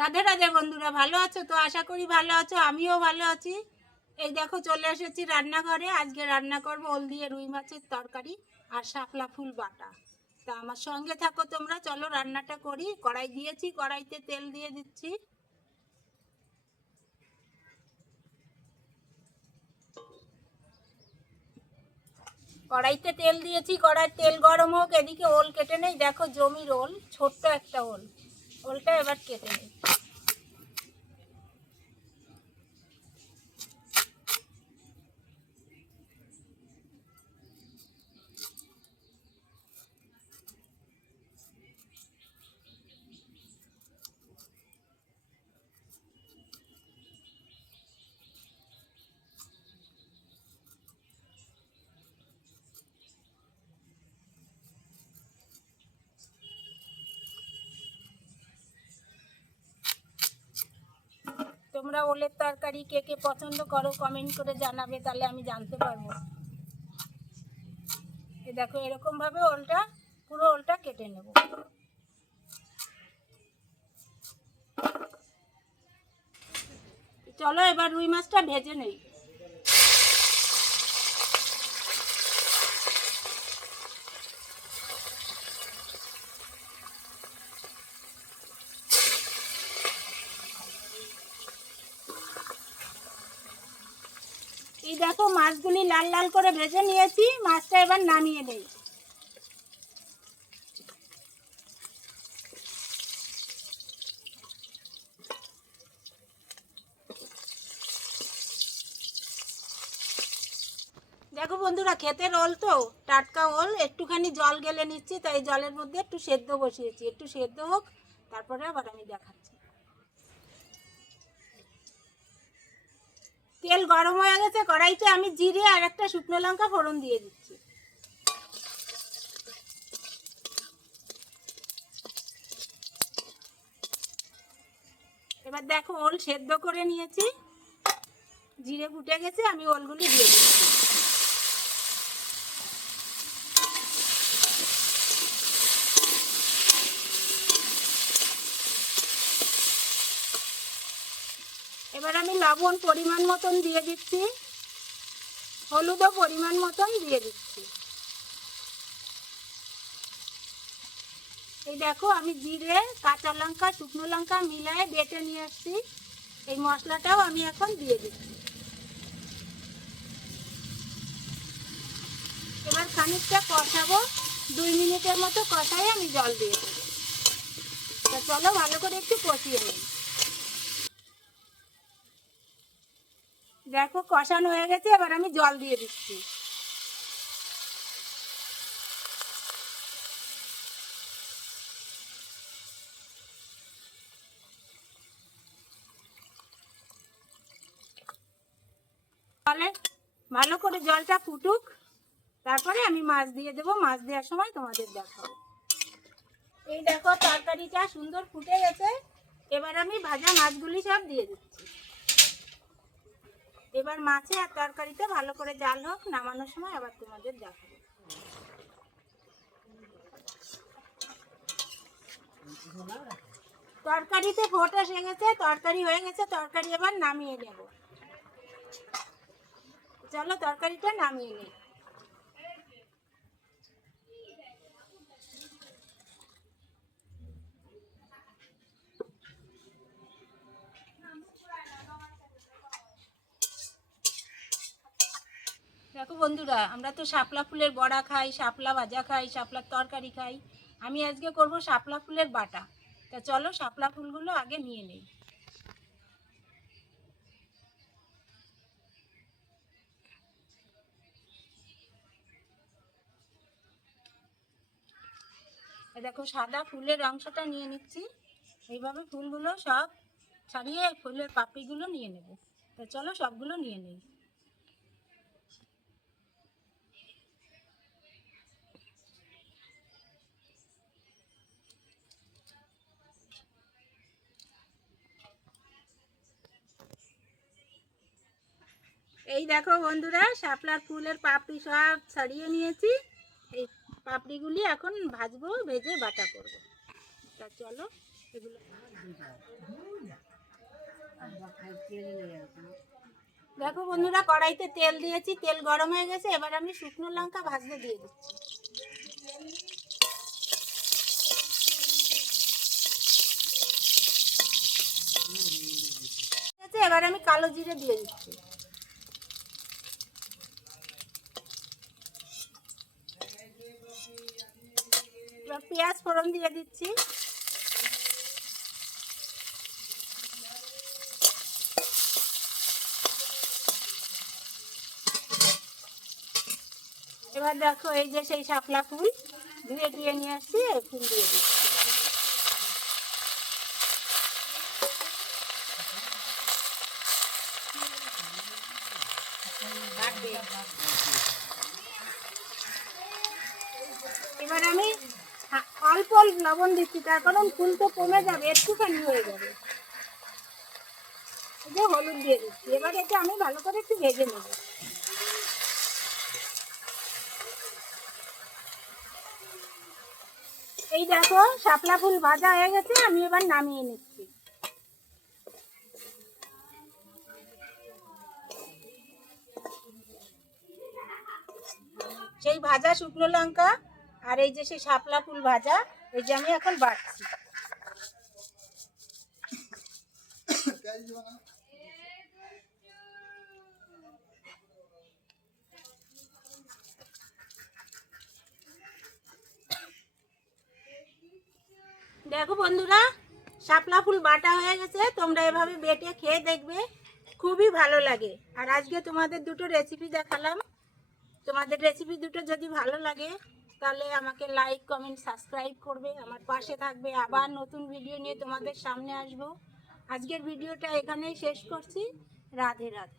রাধে রাধে বন্ধুরা, ভালো আছো তো? আশা করি ভালো আছো, আমিও ভালো আছি। এই দেখো চলে এসেছি রান্নাঘরে। আজকে রান্না করবো ওল দিয়ে রুই মাছের তরকারি আর শাপলা ফুল বাটা। তা আমার সঙ্গে থাকো তোমরা, চলো রান্নাটা করি। কড়াই দিয়েছি, কড়াইতে তেল দিয়ে দিচ্ছি। কড়াইতে তেল দিয়েছি, কড়াই তেল গরম হোক। এদিকে ওল কেটে নেই, দেখো জমির ওল, ছোট্ট একটা ওল। ওলটা এবার কেটে নেই। তোমরা ওলের তরকারি কে কে পছন্দ করো কমেন্ট করে জানাবে, তাহলে আমি জানতে পারবো। এই দেখো এরকম ভাবে ওলটা, পুরো ওলটা কেটে নেব। চলো এবার রুই মাছটা ভেজে নেই। এই দেখো মাছগুলি লাল লাল করে ভেজে নিয়েছি, মাছটা এবার নামিয়ে নেই। দেখো বন্ধুরা, ক্ষেতের ওল তো, টাটকা ওল, একটুখানি জল গেলে নিচ্ছি, তাই জলের মধ্যে একটু সেদ্ধ বসিয়েছি। একটু সেদ্ধ হোক, তারপরে আবার আমি দেখাচ্ছি। তেল গরম হয়ে গেছে, কড়াইতে আমি জিরে আর একটা শুকনো লঙ্কা ফোড়ন দিয়ে দিচ্ছি। এবার দেখো ওল সেদ্ধ করে নিয়েছি, জিরে ফুটে গেছে, আমি ওলগুলি দিয়ে দিচ্ছি। এবার আমি লবণ পরিমাণ মতন দিয়ে দিচ্ছি, হলুদও পরিমাণ মতন দিয়ে দিচ্ছি। এই দেখো আমি জিরে, কাঁচা লঙ্কা, শুকনো লঙ্কা মিলায়ে বেটে নিয়ে আসছি। এই মশলাটাও আমি এখন দিয়ে দিচ্ছি। এবার খানিকটা কষাবো, 2 মিনিটের মতো কষাই আমি জল দিয়ে দেবো। তা চলো ভালো করে একটু কষিয়ে নিই। দেখো কষানো হয়ে গেছে, এবার আমি জল দিয়ে দিচ্ছি। তাহলে ভালো করে জলটা ফুটুক, তারপরে আমি মাছ দিয়ে দেবো। মাছ দেওয়ার সময় তোমাদের দেখাবো। এই দেখো তরকারিটা সুন্দর ফুটে গেছে, এবার আমি ভাজা মাছগুলি সব দিয়ে দিচ্ছি। এবার মাছে আর তরকারিতে ভালো করে জাল হোক, নামানোর সময় আবার তোমাদের দেখাবো। তরকারিতে ফোট এসে গেছে, তরকারি হয়ে গেছে, তরকারি এবার নামিয়ে নেব। চলো তরকারিটা নামিয়ে নিই। দেখো বন্ধুরা, আমরা তো শাপলা ফুলের বড়া খাই, শাপলা ভাজা খাই, শাপলার তরকারি খাই। আমি আজকে করব শাপলা ফুলের বাটা। তা চলো শাপলা ফুলগুলো আগে নিয়ে নেই। দেখো সাদা ফুলের অংশটা নিয়ে নিচ্ছি। এইভাবে ফুলগুলো সব ছাড়িয়ে ফুলের পাপড়িগুলো নিয়ে নেব। তা চলো সবগুলো নিয়ে নেই। এই দেখো বন্ধুরা, শাপলার ফুলের পাপড়ি সব ছাড়িয়ে নিয়েছি। এই পাপড়িগুলি এখন ভাজবো, ভেজে বাটা করব। তা চলো এগুলো। দেখো বন্ধুরা, কড়াইতে তেল দিয়েছি, তেল গরম হয়ে গেছে। এবার আমি শুকনো লঙ্কা ভাজতে দিয়ে দিচ্ছি। এবার আমি কালো জিরে দিয়ে দিচ্ছি। এবার পেঁয়াজ ফোড়ন দিয়ে দিচ্ছি। এবার দেখো, এই যে সেই শাপলা ফুল ধুয়ে নিয়ে আসছি, এই ফুল দিয়ে দিচ্ছি। এবার আমি অল্প লবণ দিচ্ছি, তার কারণ ফুল তো কমে যাবে, একটুখানি হয়ে যাবে। এই যে হলুদ দিয়ে দিচ্ছি। এবার এটা আমি ভালো করে একটু ভেজে নেব। এই দেখো, শাপলা ফুল ভাজা হয়ে গেছে, আমি এবার নামিয়ে নিচ্ছি। সেই ভাজা শুকনো লঙ্কা আর এই যে সেই শাপলা ফুল ভাজা, এই যে আমি এখন বাটছি। দেখো বন্ধুরা, শাপলা ফুল বাটা হয়ে গেছে। তোমরা এভাবে বেটে খেয়ে দেখবে, খুবই ভালো লাগে। আর আজকে তোমাদের দুটো রেসিপি দেখালাম। তোমাদের রেসিপি দুটো যদি ভালো লাগে তাহলে আমাকে লাইক, কমেন্ট, সাবস্ক্রাইব করবে, আমার পাশে থাকবে। আবার নতুন ভিডিও নিয়ে তোমাদের সামনে আসবো। আজকের ভিডিওটা এখানেই শেষ করছি। রাধে রাধে।